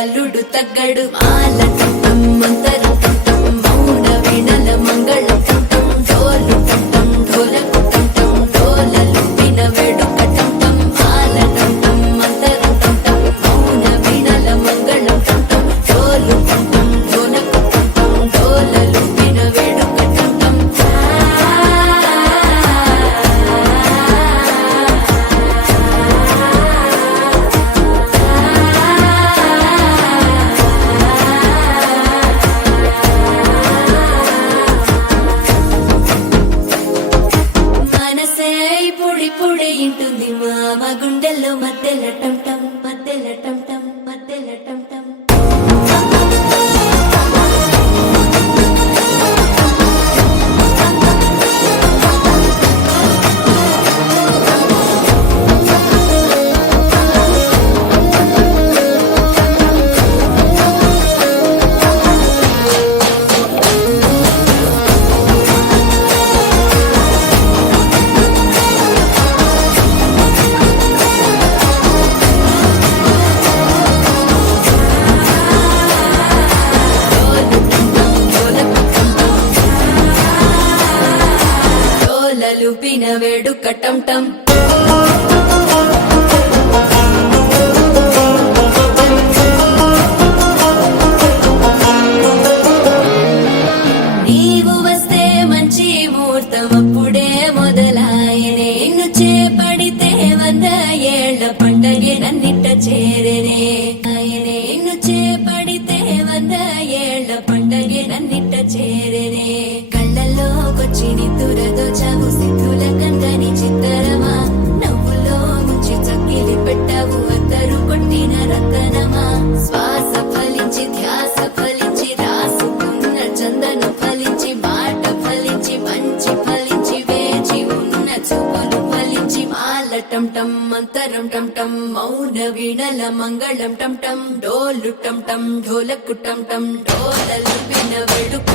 అల్లుడు తగ్గడు మాలటం మంతరం టం మౌన వినల మంగళం టం డోలు టం ఢోలకు టం డోలలు విన వేడుక టం మాలటం మంతరం టం మౌన వినల మంగళం టం డోలు టం ఢోలకు టం డోలలు విన వేడుక టం పొడి ఇంటుంది మామ గుండెల్లో మధ్యల టం టం మధ్యల టం టం మధ్యల టం టం లుపిన వేడుక టం టం నీవు వస్తే మంచి ముహూర్తం అప్పుడే మొదలాయనే నిన్ను చేపడితే 100 ఏళ్ల పండగే నన్నిట్ట చేరనే ఆయనే నిన్ను చేపడితే 100 ఏళ్ల పండగే నన్నిట్ట చేరనే కళ్ళల్లోకొచ్చి నిద్దురదో చావు సిద్ధుల కందని చిత్తరమా నవ్వులో ముంచి చక్కిలి పెట్టావు అద్దరు కొట్టిన రతనమా శ్వాస ఫలించి ధ్యాస ఫలించి రాసుకున్న చందను ఫలించి మాట ఫలించి మంచి ఫలించి వేచి ఉన్న చూపులు ఫలించి మాలటం టం మంతరం టం టం మౌన వీణల మంగళం టం టం డోలు టం టం ఢోలకు టం టం డోలలు విన వేడుక